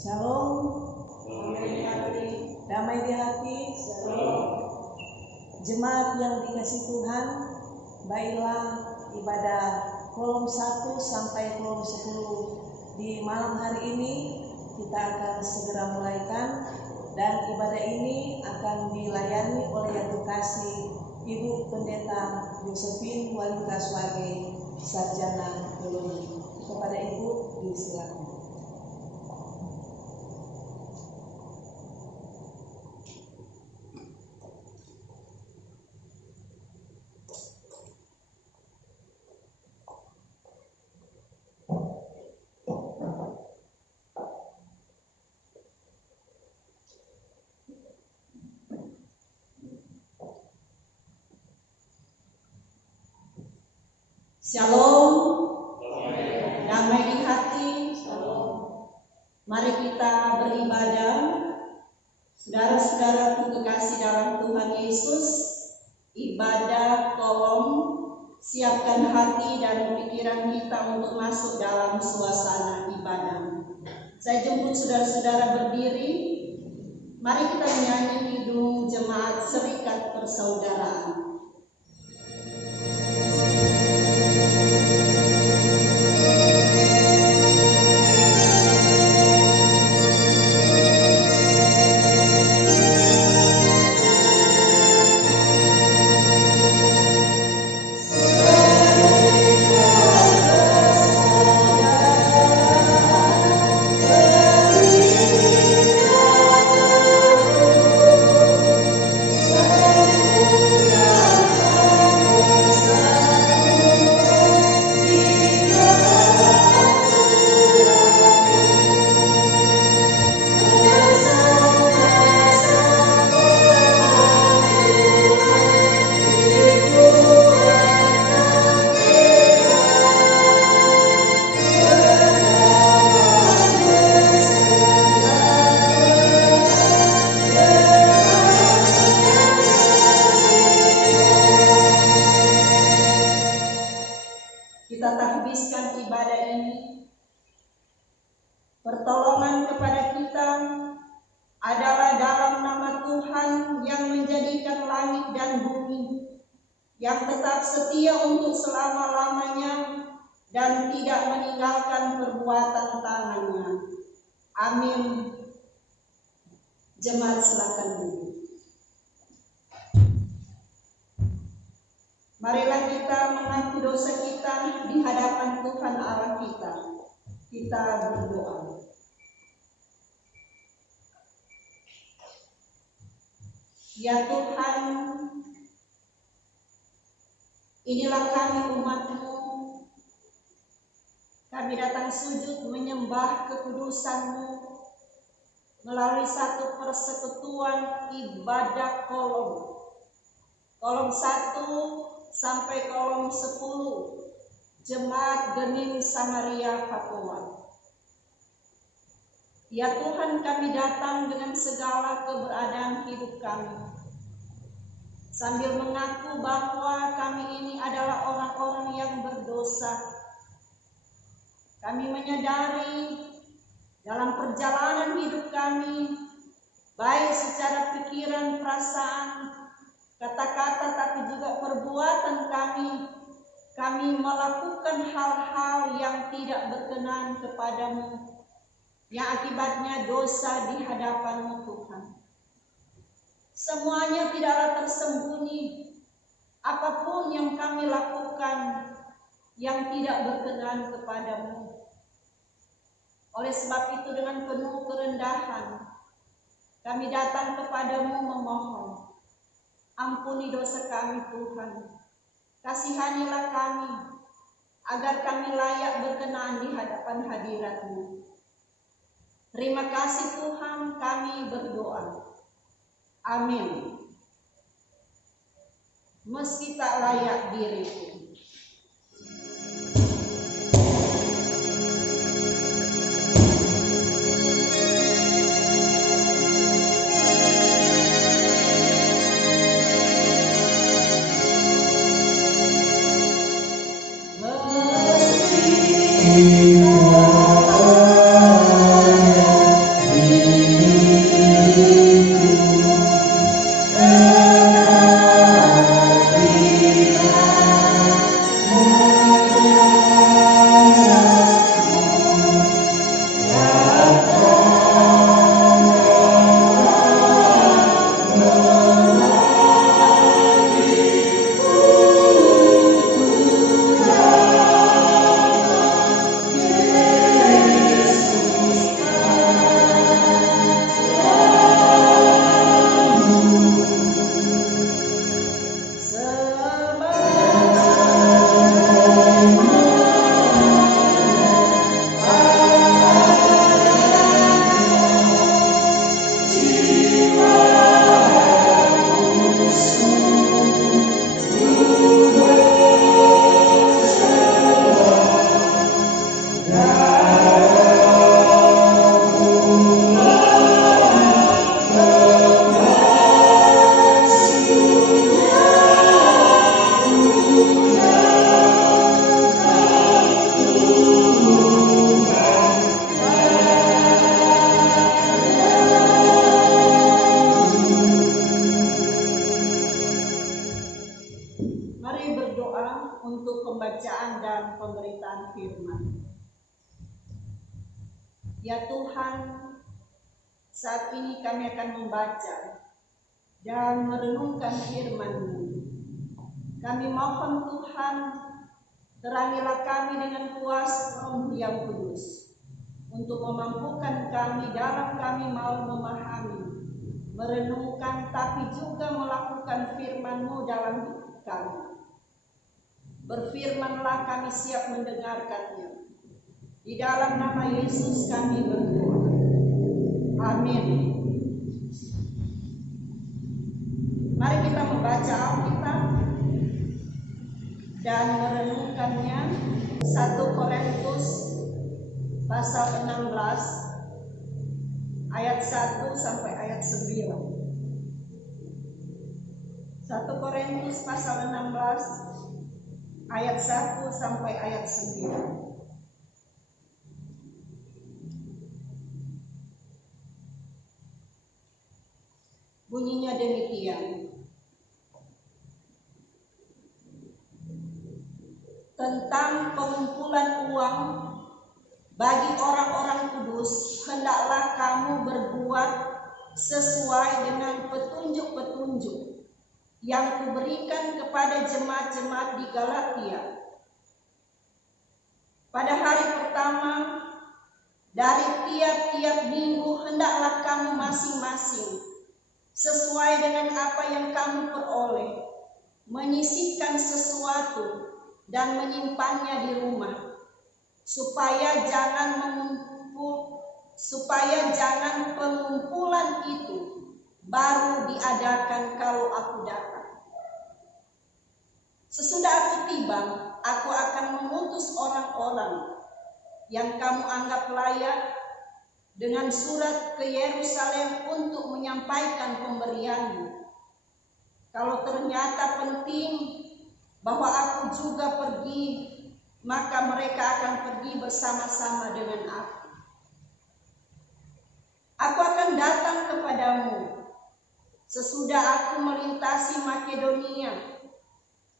Shalom. Damai di hati. Jemaat yang dikasih Tuhan, baiklah ibadah kolom 1 sampai kolom 10 di malam hari ini kita akan segera mulaikan, dan ibadah ini akan dilayani oleh Yang Terkasih Ibu Pendeta Josephine Waluka sebagai sarjana teologi. Kepada Ibu disilakan. Shalom, damai di hati. Mari kita beribadah. Saudara-saudaraku kekasih dalam Tuhan Yesus, ibadah kolom, siapkan hati dan pikiran kita untuk masuk dalam suasana ibadah. Saya jemput saudara-saudara berdiri. Mari kita menyanyi Kidung Jemaat Serikat Persaudaraan. Kita tahbiskan ibadah ini. Pertolongan kepada kita adalah dalam nama Tuhan yang menjadikan langit dan bumi, yang tetap setia untuk selama-lamanya dan tidak meninggalkan perbuatan tangannya. Amin. Jemaat silakan duduk. Marilah kita mengaku dosa kita di hadapan Tuhan Allah kita. Kita berdoa. Ya Tuhan, inilah kami umat-Mu. Kami datang sujud menyembah kekudusan-Mu melalui satu persekutuan ibadah kolom 1 sampai kolom 10 Jemaat Gening Samaria Papua. Ya Tuhan, kami datang dengan segala keberadaan hidup kami, sambil mengaku bahwa kami ini adalah orang-orang yang berdosa. Kami menyadari dalam perjalanan hidup kami, baik secara pikiran, perasaan, kata-kata, tapi juga perbuatan kami melakukan hal-hal yang tidak berkenan kepadamu, yang akibatnya dosa di hadapan-Mu Tuhan. Semuanya tidaklah tersembunyi, apapun yang kami lakukan yang tidak berkenan kepadamu. Oleh sebab itu dengan penuh kerendahan kami datang kepadamu memohon, ampuni dosa kami Tuhan. Kasihanilah kami, agar kami layak berkenan di hadapan hadirat-Mu. Terima kasih Tuhan, kami berdoa. Amin. Meski tak layak diriku. Ya Tuhan, saat ini kami akan membaca dan merenungkan firman-Mu. Kami mohon Tuhan, terangilah kami dengan kuasa Roh yang kudus, untuk memampukan kami dalam kami mau memahami, merenungkan, tapi juga melakukan firman-Mu dalam hidup kami. Berfirmanlah, kami siap mendengarkannya. Di dalam nama Yesus kami berdoa. Amin. Mari kita membaca Alkitab dan merenungkannya. 1 Korintus pasal 16 ayat 1 sampai ayat 9. 1 Korintus pasal 16 ayat 1 sampai ayat 9. Bunyinya demikian. Tentang pengumpulan uang bagi orang-orang kudus, hendaklah kamu berbuat sesuai dengan petunjuk-petunjuk yang kuberikan kepada jemaat-jemaat di Galatia. Pada hari pertama dari tiap-tiap minggu, hendaklah kamu masing-masing sesuai dengan apa yang kamu peroleh, menyisihkan sesuatu dan menyimpannya di rumah, supaya jangan pengumpulan itu baru diadakan kalau aku datang. Sesudah aku tiba, aku akan mengutus orang-orang yang kamu anggap layak dengan surat ke Yerusalem untuk menyampaikan pemberianmu. Kalau ternyata penting bahwa aku juga pergi, maka mereka akan pergi bersama-sama dengan aku. Aku akan datang kepadamu sesudah aku melintasi Makedonia,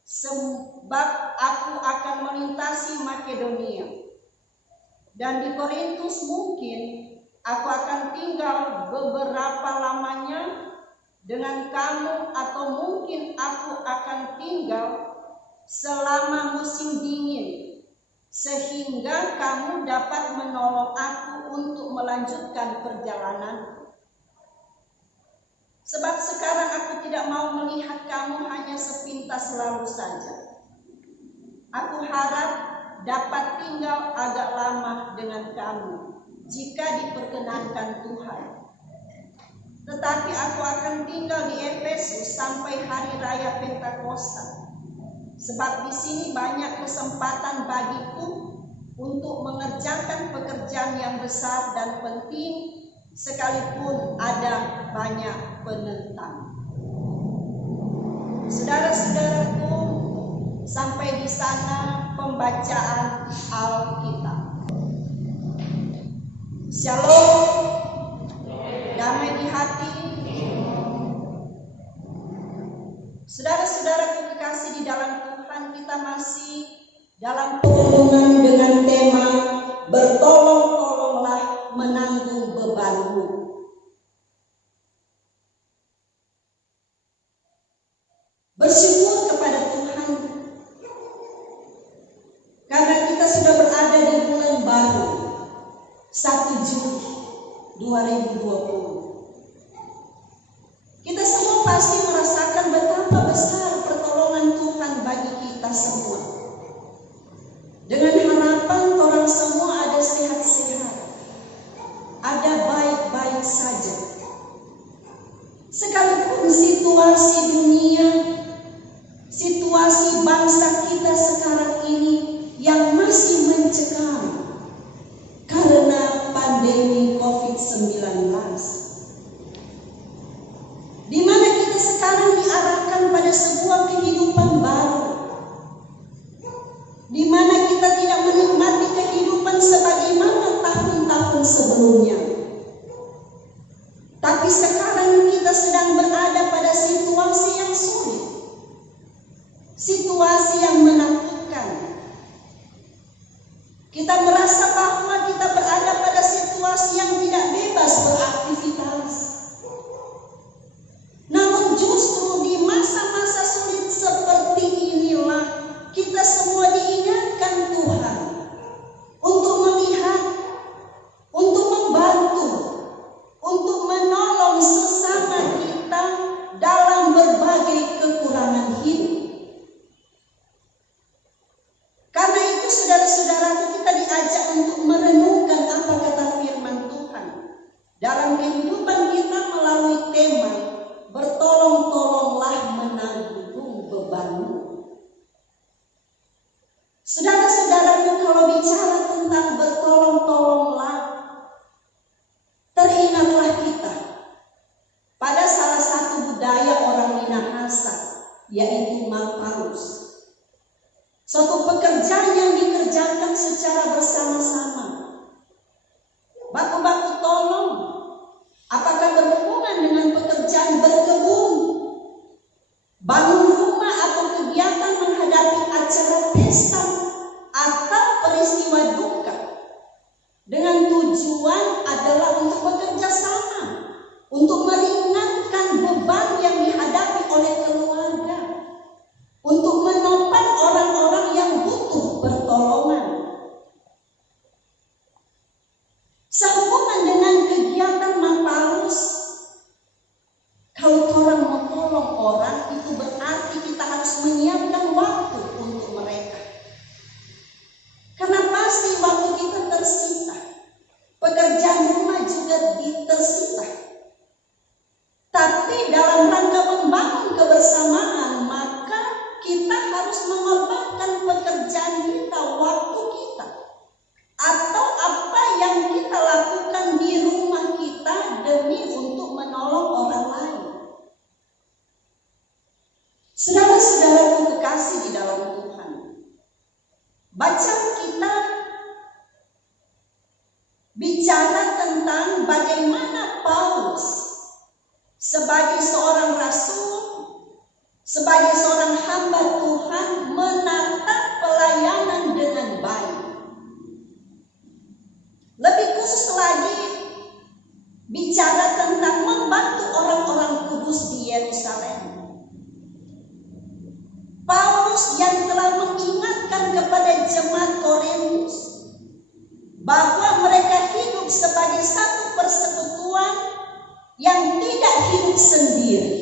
sebab aku akan melintasi Makedonia. Dan di Korintus mungkin aku akan tinggal beberapa lamanya dengan kamu, atau mungkin aku akan tinggal selama musim dingin, sehingga kamu dapat menolong aku untuk melanjutkan perjalanan. Sebab sekarang aku tidak mau melihat kamu hanya sepintas lalu saja. Aku harap dapat tinggal agak lama dengan kamu, jika diperkenankan Tuhan. Tetapi aku akan tinggal di Efesus sampai hari raya Pentakosta. Sebab di sini banyak kesempatan bagiku untuk mengerjakan pekerjaan yang besar dan penting, sekalipun ada banyak penentang. Saudara-saudaraku, sampai di sana pembacaan Alkitab. Shalom, damai di hati. Saudara-saudaraku kekasih di dalam Tuhan, kita masih dalam pertemuan dengan tema bertolong-tolonglah menanggung bebanmu. Bersyukur kepada Tuhan karena kita sudah berada di bulan baru, 1 Juli 2020. Kita semua pasti merasakan betapa besar pertolongan Tuhan bagi kita semua. Dengan harapan orang semua ada sehat-sehat, ada baik-baik saja. Sekalipun situasi dunia, situasi bangsa kita sekarang ini yang masih mencekam karena pandemi COVID-19, di mana kita sekarang diarahkan pada sebuah kehidupan baru, di mana kita tidak menikmati kehidupan sebagaimana tahun-tahun sebelumnya. Tapi sekarang kita sedang berada pada situasi yang sulit, situasi yang menakutkan. Kita merasa bahwa kita berada pada situasi yaitu Paulus. Suatu pekerjaan yang dikerjakan secara bersama-sama. Baku-baku tolong, apakah berhubungan dengan pekerjaan berkebun, bangun rumah atau kegiatan menghadapi acara pesta atau peristiwa duka, dengan tujuan adalah untuk bekerja sama, untuk meringankan beban yang dihadapi oleh keluarga, untuk menopang orang-orang yang butuh pertolongan. Sehubungan dengan kegiatan Paulus, kalau orang menolong orang, itu berarti kita harus menyiapkan waktu untuk mereka. Karena pasti waktu kita tersita, pekerjaan rumah juga tersita. Tapi dalam rangka membangun kebersamaan, maka kita harus mengorbankan pekerjaan kita, waktu kita, atau apa yang kita lakukan di rumah kita demi untuk menolong orang lain. Saudara-saudaraku kekasih di dalam Tuhan, bacaan kita bicara tentang bagaimana Paulus sebagai seorang rasul, sebagai seorang hamba Tuhan, menata pelayanan dengan baik. Lebih khusus lagi, bicara tentang membantu orang-orang kudus di Yerusalem. Paulus yang telah mengingatkan kepada jemaat Korintus bahwa mereka hidup sebagai satu persekutuan yang tidak hidup sendiri.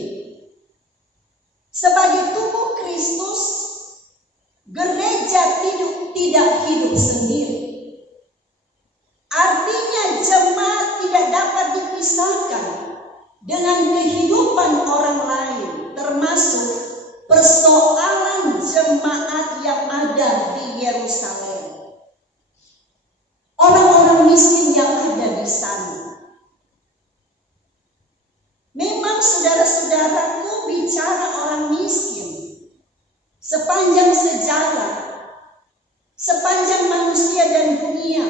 Sebagai tubuh Kristus, gereja tidak hidup sendiri. Artinya jemaat tidak dapat dipisahkan dengan kehidupan orang lain, termasuk persoalan jemaat yang ada di Yerusalem. Orang-orang miskin yang ada di sana. Memang saudara-saudaraku, bicara orang miskin sepanjang sejarah, sepanjang manusia dan dunia,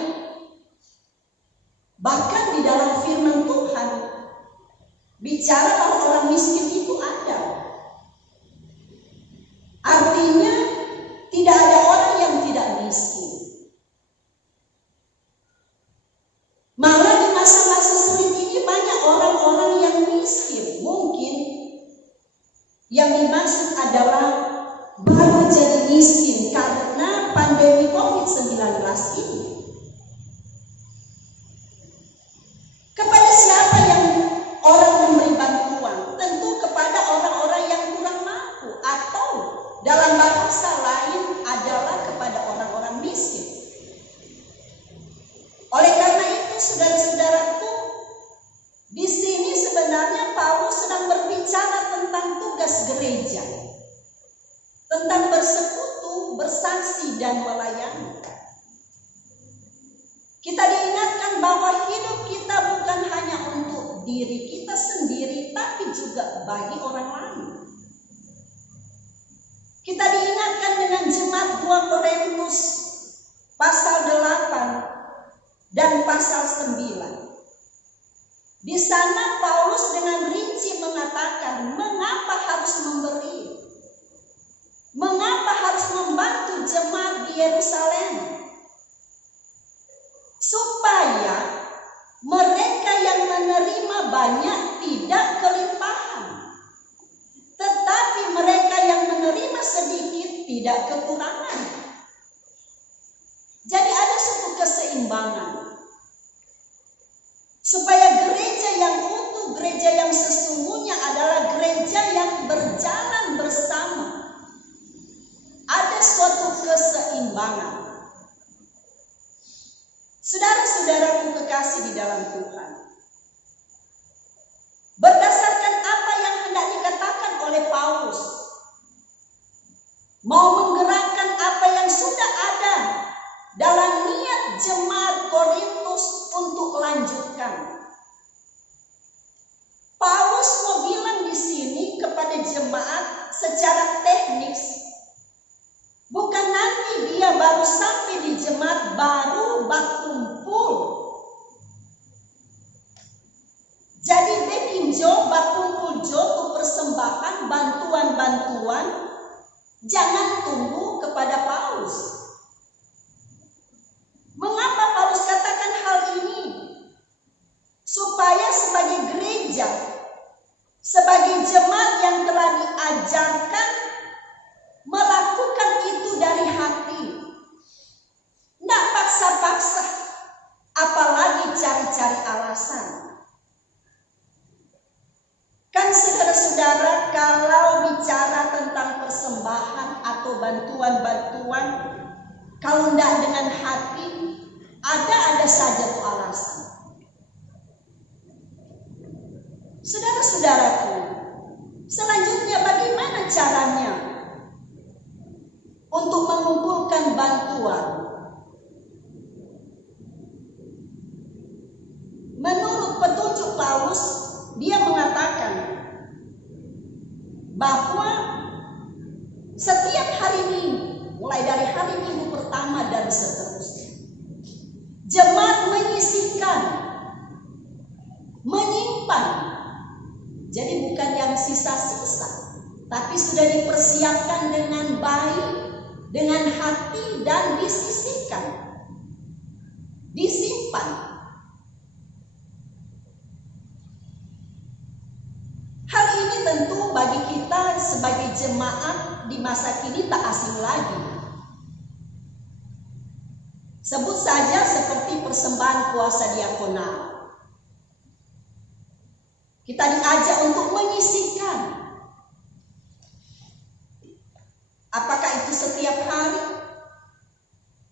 bahkan di dalam firman Tuhan, bicara orang miskin itu ada. Artinya tidak ada orang yang tidak miskin. Malah di masa-masa sulit ini banyak orang-orang yang miskin. Mungkin yang dimaksud adalah baru jadi miskin karena pandemi COVID-19 ini. Kepada siapa yang orang memberi bantuan? Tentu kepada orang-orang yang kurang mampu, atau dalam bahasa lain adalah kepada orang-orang miskin. Oleh karena itu, saudara-saudaraku, di sini sebenarnya Paulus sedang berbicara tentang tugas gereja, tentang bersekutu, bersaksi, dan melayani. Kita diingatkan bahwa hidup kita bukan hanya untuk diri kita sendiri, tapi juga bagi orang lain. Kita diingatkan dengan jemaat 2 Korintus pasal 8 dan pasal 9. Di sana Paulus dengan rinci mengatakan mengapa harus memberi, mengapa harus membantu jemaat di Yerusalem, supaya mereka yang menerima banyak tidak kelimpahan, tetapi mereka yang menerima sedikit tidak kekurangan. Jadi ada suatu keseimbangan, supaya gereja yang utuh, gereja yang sesungguhnya adalah gereja yang berjalan bersama. Ada suatu keseimbangan. Saudara-saudaraku kekasih di dalam Tuhan, berdasarkan apa yang hendak dikatakan oleh Paulus, mau menggerakkan apa yang sudah ada dalam niat jemaat Korintus untuk lanjutkan. Paulus mau bilang di sini kepada jemaat secara bantuan, jangan tunggu kepada Paulus. Mengapa Paulus katakan hal ini? Supaya sebagai gereja, sebagai jemaat yang telah diajarkan, melakukan itu dari hati. Tidak paksa-paksa, apalagi cari-cari alasan. Kan saudara-saudara, kalau bicara tentang persembahan atau bantuan-bantuan, kalau tidak dengan hati, ada saja tuh alasan. Saudara-saudaraku, selanjutnya bagaimana caranya untuk mengumpulkan bantuan? Menurut petunjuk Paulus, dia mengatakan bahwa setiap hari Minggu, mulai dari hari Minggu pertama dan seterusnya, jemaat menyisihkan, menyimpan. Jadi bukan yang sisa-sisa, tapi sudah dipersiapkan dengan baik, dengan hati, dan disisihkan, disimpan. Hal ini tentu bagi kita sebagai jemaat di masa kini tak asing lagi. Sebut saja seperti persembahan kuasa diakonal. Kita diajak untuk menyisihkan. Apakah itu setiap hari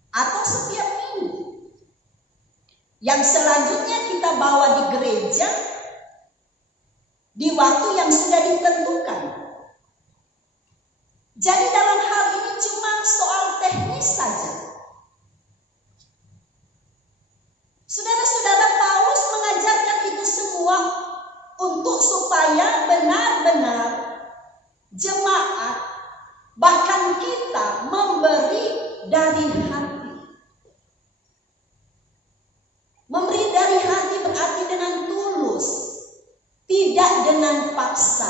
atau setiap minggu? Yang selanjutnya kita bawa di gereja di waktu yang sudah ditentukan. Jadi dalam hal ini cuma soal teknis saja. Saudara-saudara, Paulus mengajarkan itu semua untuk supaya benar-benar jemaat, bahkan kita, memberi dari hati. Memberi dari hati berarti dengan tulus, tidak dengan paksa.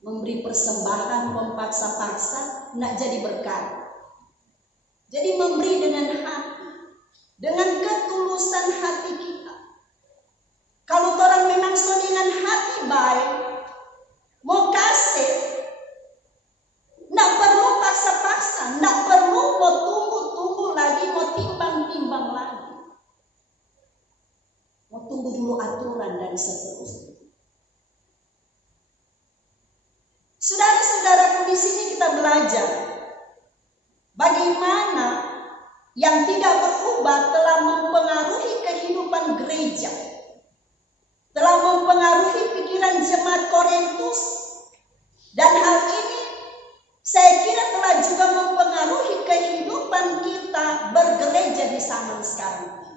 Memberi persembahan memaksa-paksa tidak jadi berkat. Jadi memberi dengan hati, dengan ketulusan hati kita. Kalau orang memang so dengan hati baik, mau kasih, tidak perlu paksa-paksa, tidak perlu mau tunggu-tunggu lagi, mau timbang-timbang lagi. Mau tunggu dulu aturan dan seterusnya. Saudara-saudaraku, di sini kita belajar bagaimana yang tidak berubah telah mempengaruhi kehidupan gereja, telah mempengaruhi pikiran jemaat Korintus, dan hal ini saya kira telah juga mempengaruhi kehidupan kita bergereja di zaman sekarang ini.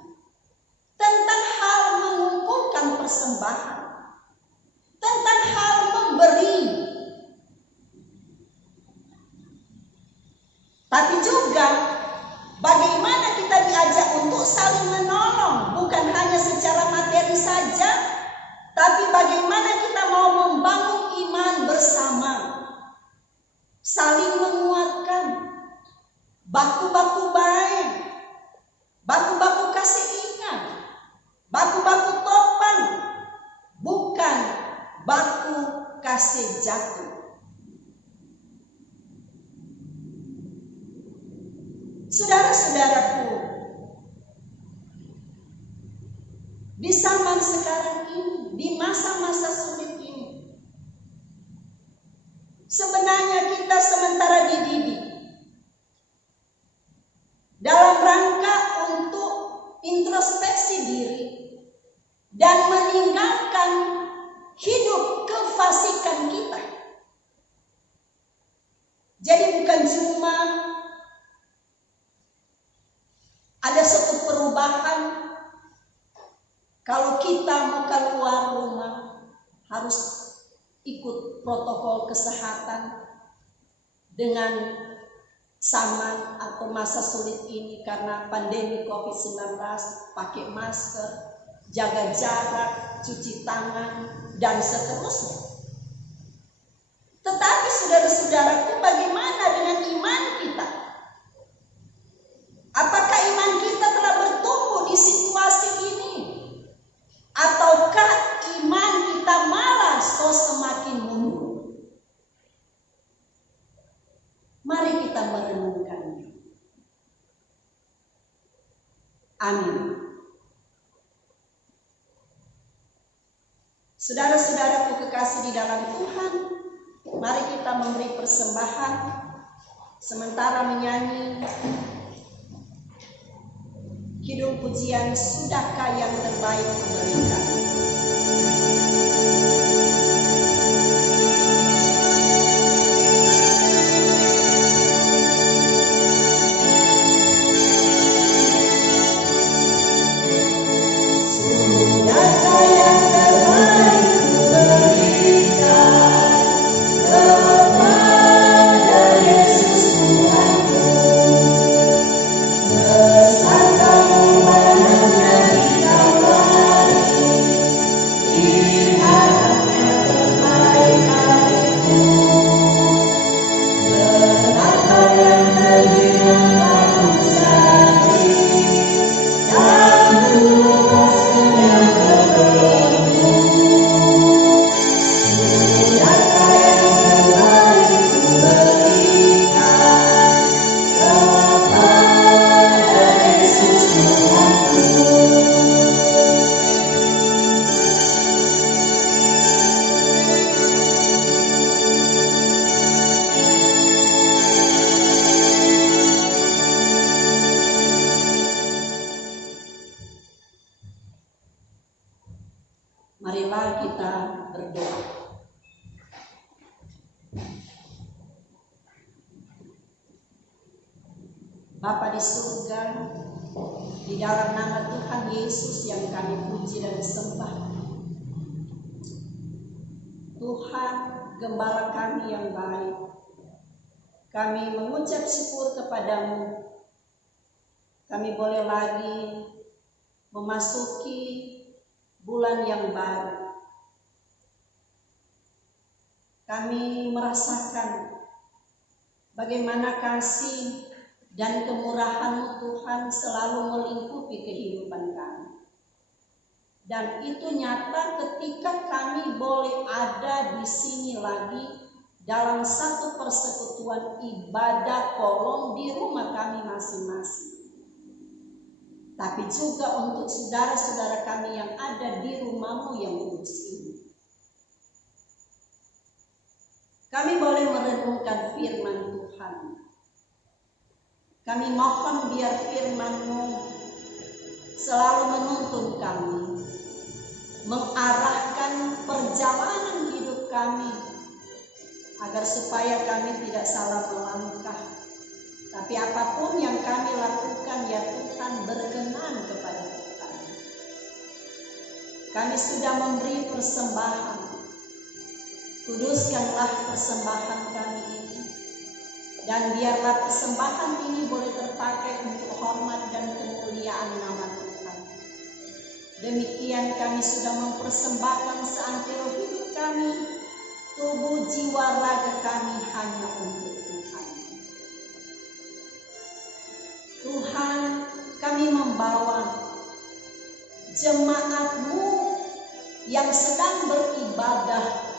Tentang hal mengumpulkan persembahan, tentang hal memberi, tapi juga bagaimana kita diajak untuk saling menolong, bukan hanya secara materi saja, tapi bagaimana kita mau membangun iman bersama, saling menguatkan, baku-baku baik, baku-baku kasih ingat, baku-baku topang, bukan baku kasih jatuh. Saudara-saudaraku, di zaman sekarang ini, di masa-masa sulit ini, sebenarnya kita sementara dididik dalam rangka untuk introspeksi diri dan meninggalkan hidup kefasikan kita. Jadi bukan cuma ada suatu perubahan, kalau kita mau keluar rumah harus ikut protokol kesehatan dengan zaman atau masa sulit ini karena pandemi COVID-19, pakai masker, jaga jarak, cuci tangan, dan seterusnya. Tetapi saudara-saudaraku, bagaimana dengan iman kita? Apakah iman kita telah bertumbuh di situasi ini? Ataukah iman kita malah semakin mundur? Mari kita merenungkannya. Amin. Saudara-saudaraku kekasih di dalam Tuhan, mari kita memberi persembahan sementara menyanyi kidung pujian Sudahkah yang terbaik kuberikan. Marilah kita berdoa. Bapa di surga, di dalam nama Tuhan Yesus yang kami puji dan sembah, Tuhan Gembala kami yang baik, kami mengucap syukur kepadamu. Kami boleh lagi memasuki bulan yang baru. Kami merasakan bagaimana kasih dan kemurahan-Mu Tuhan selalu melingkupi kehidupan kami. Dan itu nyata ketika kami boleh ada di sini lagi dalam satu persekutuan ibadah kolom di rumah kami masing-masing. Tapi juga untuk saudara-saudara kami yang ada di rumah-Mu yang kudus ini. Kami boleh merenungkan firman Tuhan. Kami mohon biar firman-Mu selalu menuntun kami, mengarahkan perjalanan hidup kami, agar supaya kami tidak salah melangkah. Tapi apapun yang kami lakukan, ya Tuhan, berkenan kepada Tuhan. Kami sudah memberi persembahan. Kuduskanlah persembahan kami ini. Dan biarlah persembahan ini boleh terpakai untuk hormat dan kemuliaan nama Tuhan. Demikian kami sudah mempersembahkan seantero hidup kami, tubuh, jiwa, raga kami hanya untuk Tuhan. Tuhan, kami membawa jemaat-Mu yang sedang beribadah,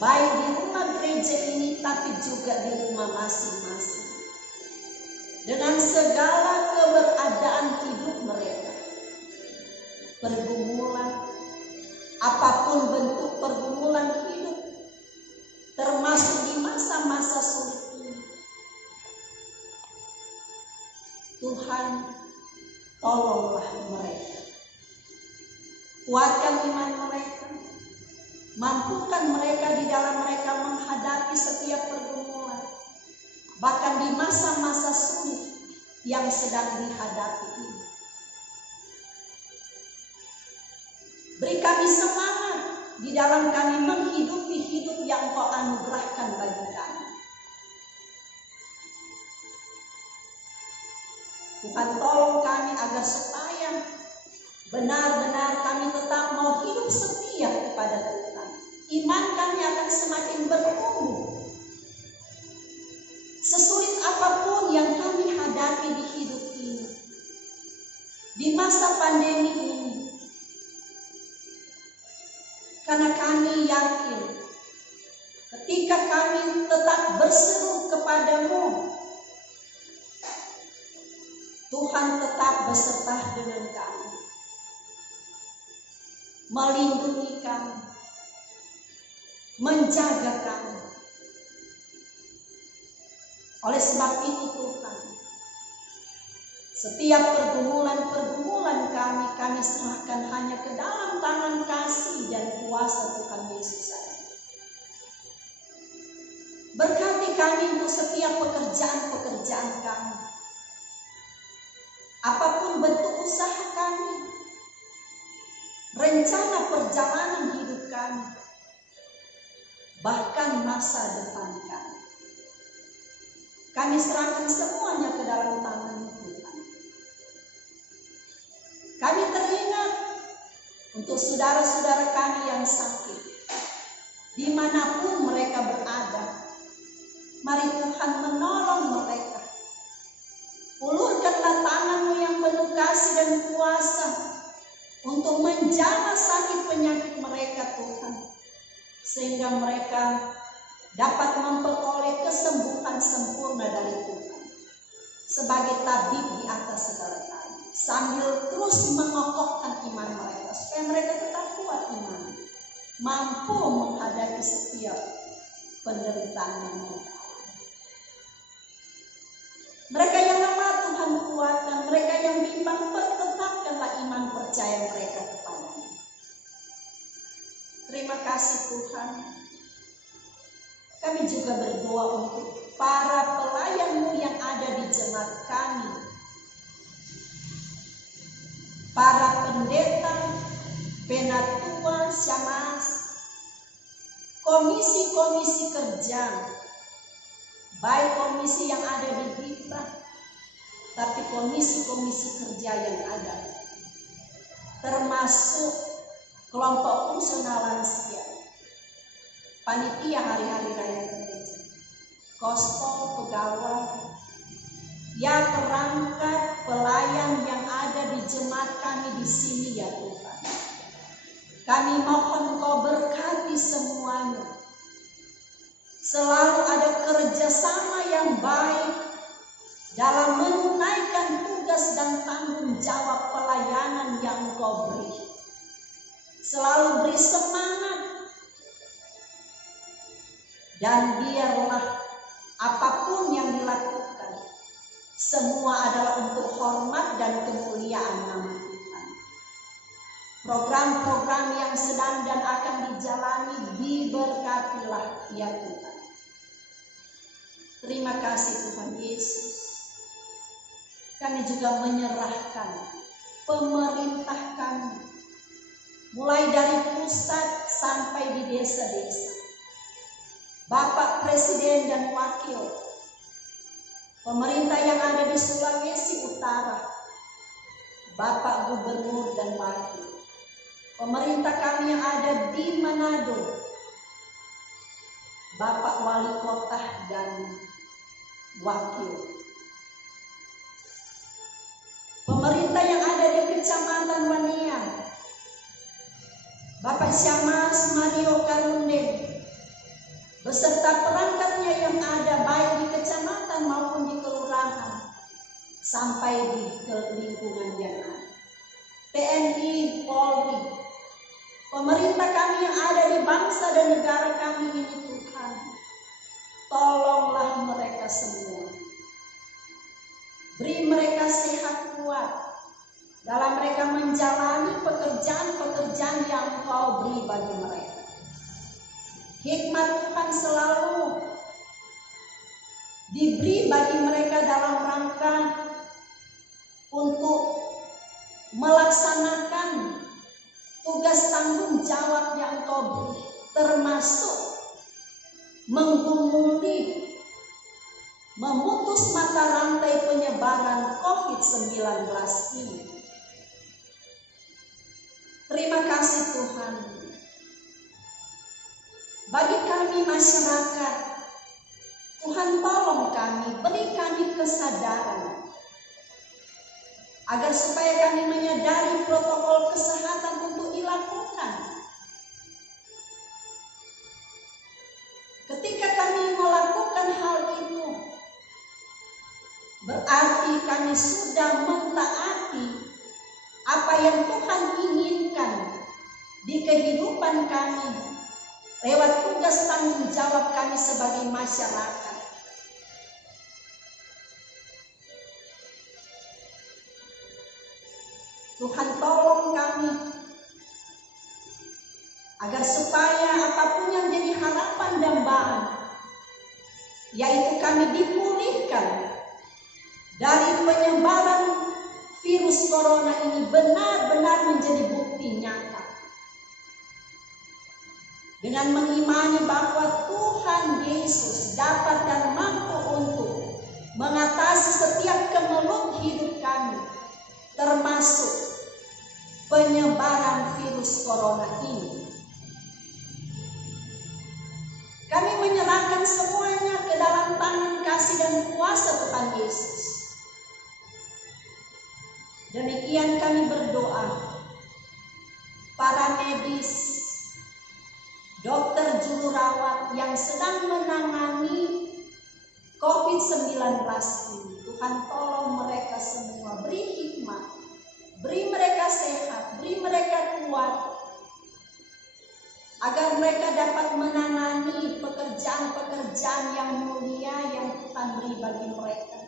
baik di rumah gereja ini tapi juga di rumah masing-masing. Dengan segala keberadaan hidup mereka, pergumulan, apapun bentuk pergumulan hidup, termasuk di masa-masa sulit ini. Tuhan, tolonglah mereka. Kuatkan iman mereka. Mampukan mereka di dalam mereka menghadapi setiap pergumulan, bahkan di masa-masa sulit yang sedang dihadapi ini. Beri kami semangat di dalam kami menghidupi hidup yang Kau anugerahkan bagi kami. Tuhan, tolong kami agar supaya benar-benar kami tetap mau hidup setia kepada Tuhan. iman kami akan semakin bertumbuh. Sesulit apapun yang kami hadapi di hidup ini, di masa pandemi ini, karena kami yakin ketika kami tetap berseru kepadamu, Tuhan tetap beserta dengan kami, melindungi kami, menjaga kami. Oleh sebab itu Tuhan, setiap pergumulan kami serahkan hanya ke dalam tangan kasih dan kuasa Tuhan Yesus saja. Berkati kami untuk setiap pekerjaan-pekerjaan kami. Apapun bentuk usaha kami, rencana perjalanan hidup kami, bahkan masa depan kami. Kami serahkan semuanya ke dalam tangan Tuhan. Kami teringat untuk saudara-saudara kami yang sakit, dimanapun mereka berada. Mari Tuhan menolong mereka. Ulurkanlah tangan-Mu yang penuh kasih dan kuasa untuk menjamah sakit penyakit mereka Tuhan, sehingga mereka dapat memperoleh kesembuhan sempurna dari Tuhan sebagai tabib di atas segala kami, sambil terus mengokohkan iman mereka supaya mereka tetap kuat iman, mampu menghadapi setiap penderitaan yang mereka. Mereka yang lemah Tuhan kuatkan, mereka yang bimbang pertetapkanlah iman percaya mereka kepada-Mu. Terima kasih Tuhan. Kami juga berdoa untuk para pelayan-Mu yang ada di jemaat kami, para pendeta, penatua, syamaz, komisi-komisi kerja, baik komisi yang ada di kita, tapi komisi-komisi kerja yang ada, termasuk kelompok fungsional lansia, panitia hari-hari raya gereja, gospel, pegawai, ya perangkat pelayan yang ada di jemaat kami di sini ya Tuhan. Kami mohon Engkau berkati semuanya. Selalu ada kerjasama yang baik dalam menunaikan tugas dan tanggung jawab pelayanan yang Engkau beri. Selalu beri semangat. Dan biarlah apapun yang dilakukan, semua adalah untuk hormat dan kemuliaan nama Tuhan. Program-program yang sedang dan akan dijalani diberkatilah ya Tuhan. Terima kasih Tuhan Yesus. Kami juga menyerahkan pemerintah kami, mulai dari pusat sampai di desa-desa. Bapak Presiden dan Wakil, pemerintah yang ada di Sulawesi Utara, Bapak Gubernur dan Wakil, pemerintah kami yang ada di Manado, Bapak Wali Kota dan Wakil, pemerintah yang ada di Kecamatan Wanian, Bapak Syamaz Mario Karundeng, beserta perangkatnya yang ada baik di kecamatan maupun di kelurahan sampai di lingkungan yang ada. TNI, Polri, pemerintah kami yang ada di bangsa dan negara kami ini Tuhan, tolonglah mereka semua. Beri mereka sehat kuat dalam mereka menjalani pekerjaan-pekerjaan yang Engkau beri bagi mereka. Hikmat Tuhan selalu diberi bagi mereka dalam rangka untuk melaksanakan tugas tanggung jawab yang Engkau beri, termasuk menggumuli, memutus mata rantai penyebaran COVID-19 ini. Terima kasih Tuhan. bagi kami masyarakat. Tuhan tolong kami, beri kami kesadaran agar supaya kami menyadari protokol kesehatan untuk dilakukan. Ketika kami melakukan hal itu, berarti kami sudah mentaati apa yang Tuhan inginkan di kehidupan kami lewat tugas tanggung jawab kami sebagai masyarakat. Tuhan tolong kami agar supaya apapun yang jadi harapan dambaan, yaitu kami dipulihkan dari penyebaran virus corona ini, benar-benar menjadi bukti nyata. Dengan mengimani bahwa Tuhan Yesus dapat dan mampu untuk mengatasi setiap kemelut hidup kami, termasuk penyebaran virus corona ini. Kami menyerahkan semuanya ke dalam tangan kasih dan kuasa Tuhan Yesus. Demikian kami berdoa. Para medis, dokter juru rawat yang sedang menangani COVID-19 ini, Tuhan tolong mereka semua, beri hikmat, beri mereka sehat, beri mereka kuat, agar mereka dapat menangani pekerjaan-pekerjaan yang mulia yang Tuhan beri bagi mereka.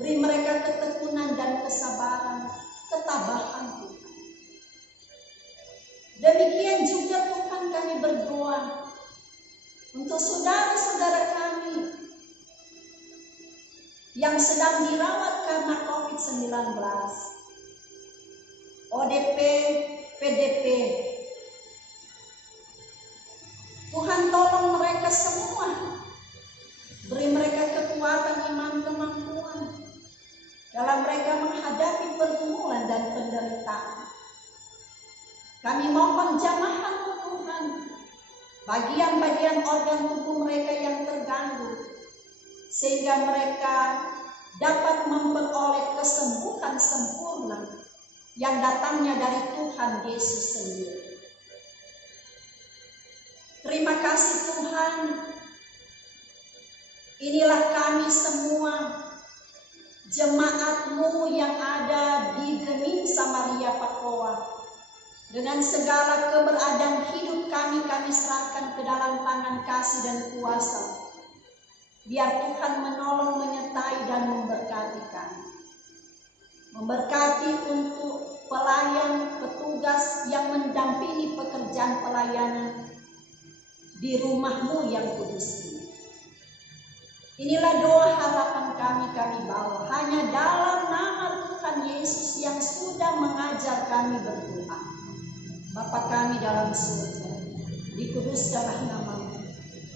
Beri mereka ketekunan dan kesabaran, ketabahan Tuhan. Demikian juga Tuhan kami berdoa untuk saudara-saudara kami yang sedang dirawat karena COVID-19, ODP, PDP. Tuhan tolong mereka semua, beri mereka kekuatan, iman, kemampuan dalam mereka menghadapi pergumulan dan penderitaan. Kami mohon jamahan Tuhan, bagian-bagian organ tubuh mereka yang terganggu, sehingga mereka dapat memperoleh kesembuhan sempurna yang datangnya dari Tuhan Yesus sendiri. Terima kasih Tuhan. Inilah kami semua, jemaat-Mu yang ada di Gening Samaria Pakoa. Dengan segala keberadaan hidup kami serahkan ke dalam tangan kasih dan kuasa. Biar Tuhan menolong, menyertai dan memberkati kami. Memberkati untuk pelayan, petugas yang mendampingi pekerjaan pelayanan di rumah-Mu yang kudus ini. Inilah doa harapan kami bawa hanya dalam nama Tuhan Yesus yang sudah mengajar kami berdoa. Bapa kami dalam surga, dikuduskanlah nama-Mu,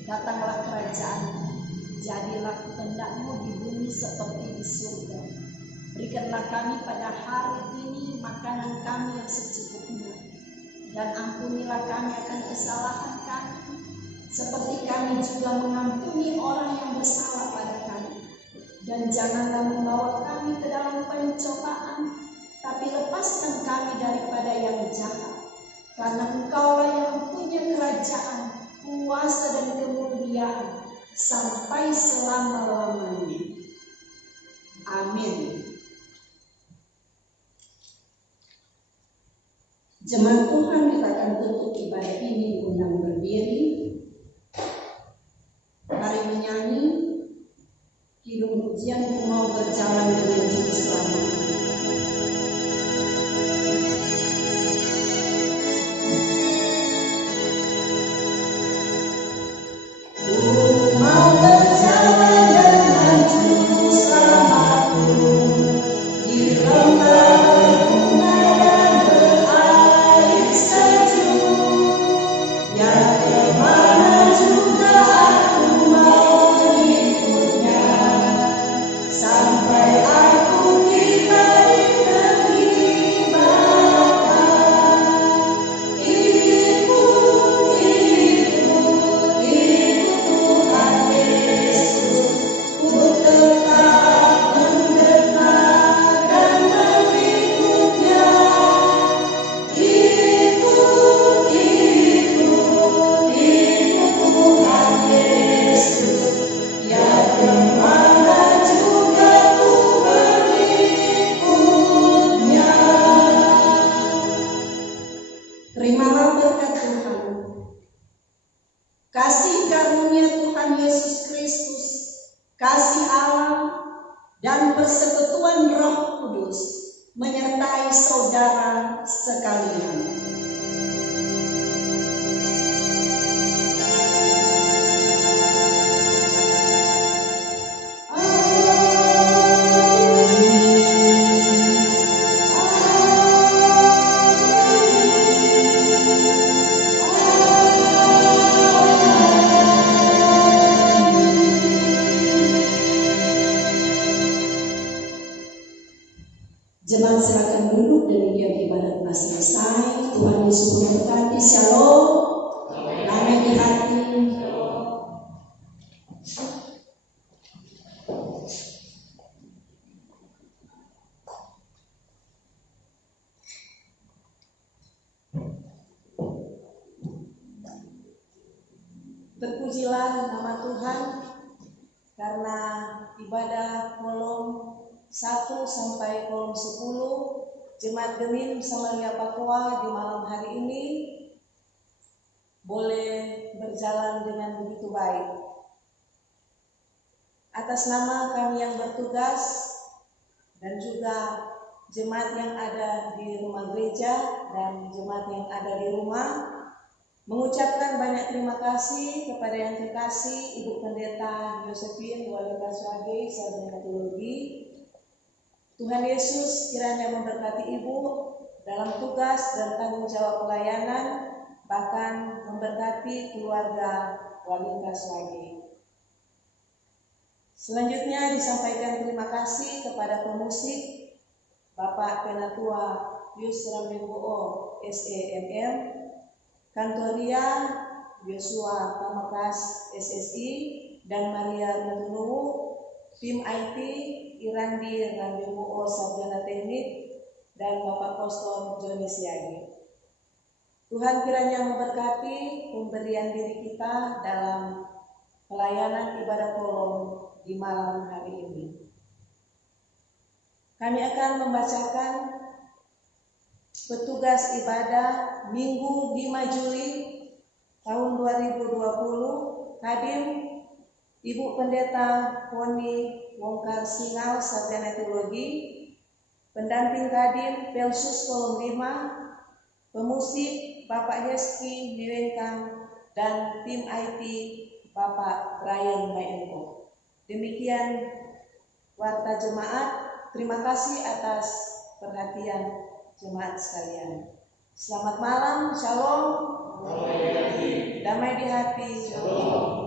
datanglah kerajaan-Mu, jadilah kehendak-Mu di bumi seperti di surga. Berikanlah kami pada hari ini makanan kami yang secukupnya, dan ampunilah kami akan kesalahan kami, seperti kami juga mengampuni orang yang bersalah pada kami. Dan janganlah membawa kami ke dalam pencobaan, tapi lepaskan kami daripada yang jahat. Karena Engkaulah yang punya kerajaan, kuasa dan kemuliaan sampai selama-lamanya. Amin. Jemaat Tuhan, kita akan tutup ibadah ini undang berdiri. Mari menyanyi kidung pujian Ku Mau Berjalan Dengan Juru Selamat. Yang menyertai saudara sekalian. Jemaat silakan duduk, demikian ibadat masih selesai. Tuhan Yesus memberkati. Shalom. Damai di hati. Terpujilah nama Tuhan karena ibadah kolom 1 sampai kolom 10 Jemaat Gemim Samaria Papua di malam hari ini boleh berjalan dengan begitu baik. Atas nama kami yang bertugas dan juga jemaat yang ada di rumah gereja dan jemaat yang ada di rumah, mengucapkan banyak terima kasih kepada yang terkasih Ibu Pendeta Josephine Wali Kaswage, Sarjana Teologi. Tuhan Yesus kiranya memberkati Ibu dalam tugas dan tanggung jawab pelayanan, bahkan memberkati keluarga Wali Kaswage. Selanjutnya disampaikan terima kasih kepada pemusik Bapak Penatua Pius Ramengoo SEMM, Kantoria Yosua Pamakas SSI, dan Maria Menunu, tim IT Irandi Ramengoo Sarjana Teknik, dan Bapak Pastor Joni Siagi. Tuhan kiranya memberkati pemberian diri kita dalam pelayanan ibadah kolom di malam hari ini. Kami akan membacakan petugas ibadah Minggu 5 Juli tahun 2020, Kadim Ibu Pendeta Poni Wongkar Singal, Sarjana Teologi, pendamping Kadim Pelsus Kolom 5, pemusik Bapak Yeski Niwengkang, dan tim IT Bapak Brian Mayenko. Demikian warta jemaat. Terima kasih atas perhatian jemaat sekalian. Selamat malam, shalom. Damai di hati. Shalom.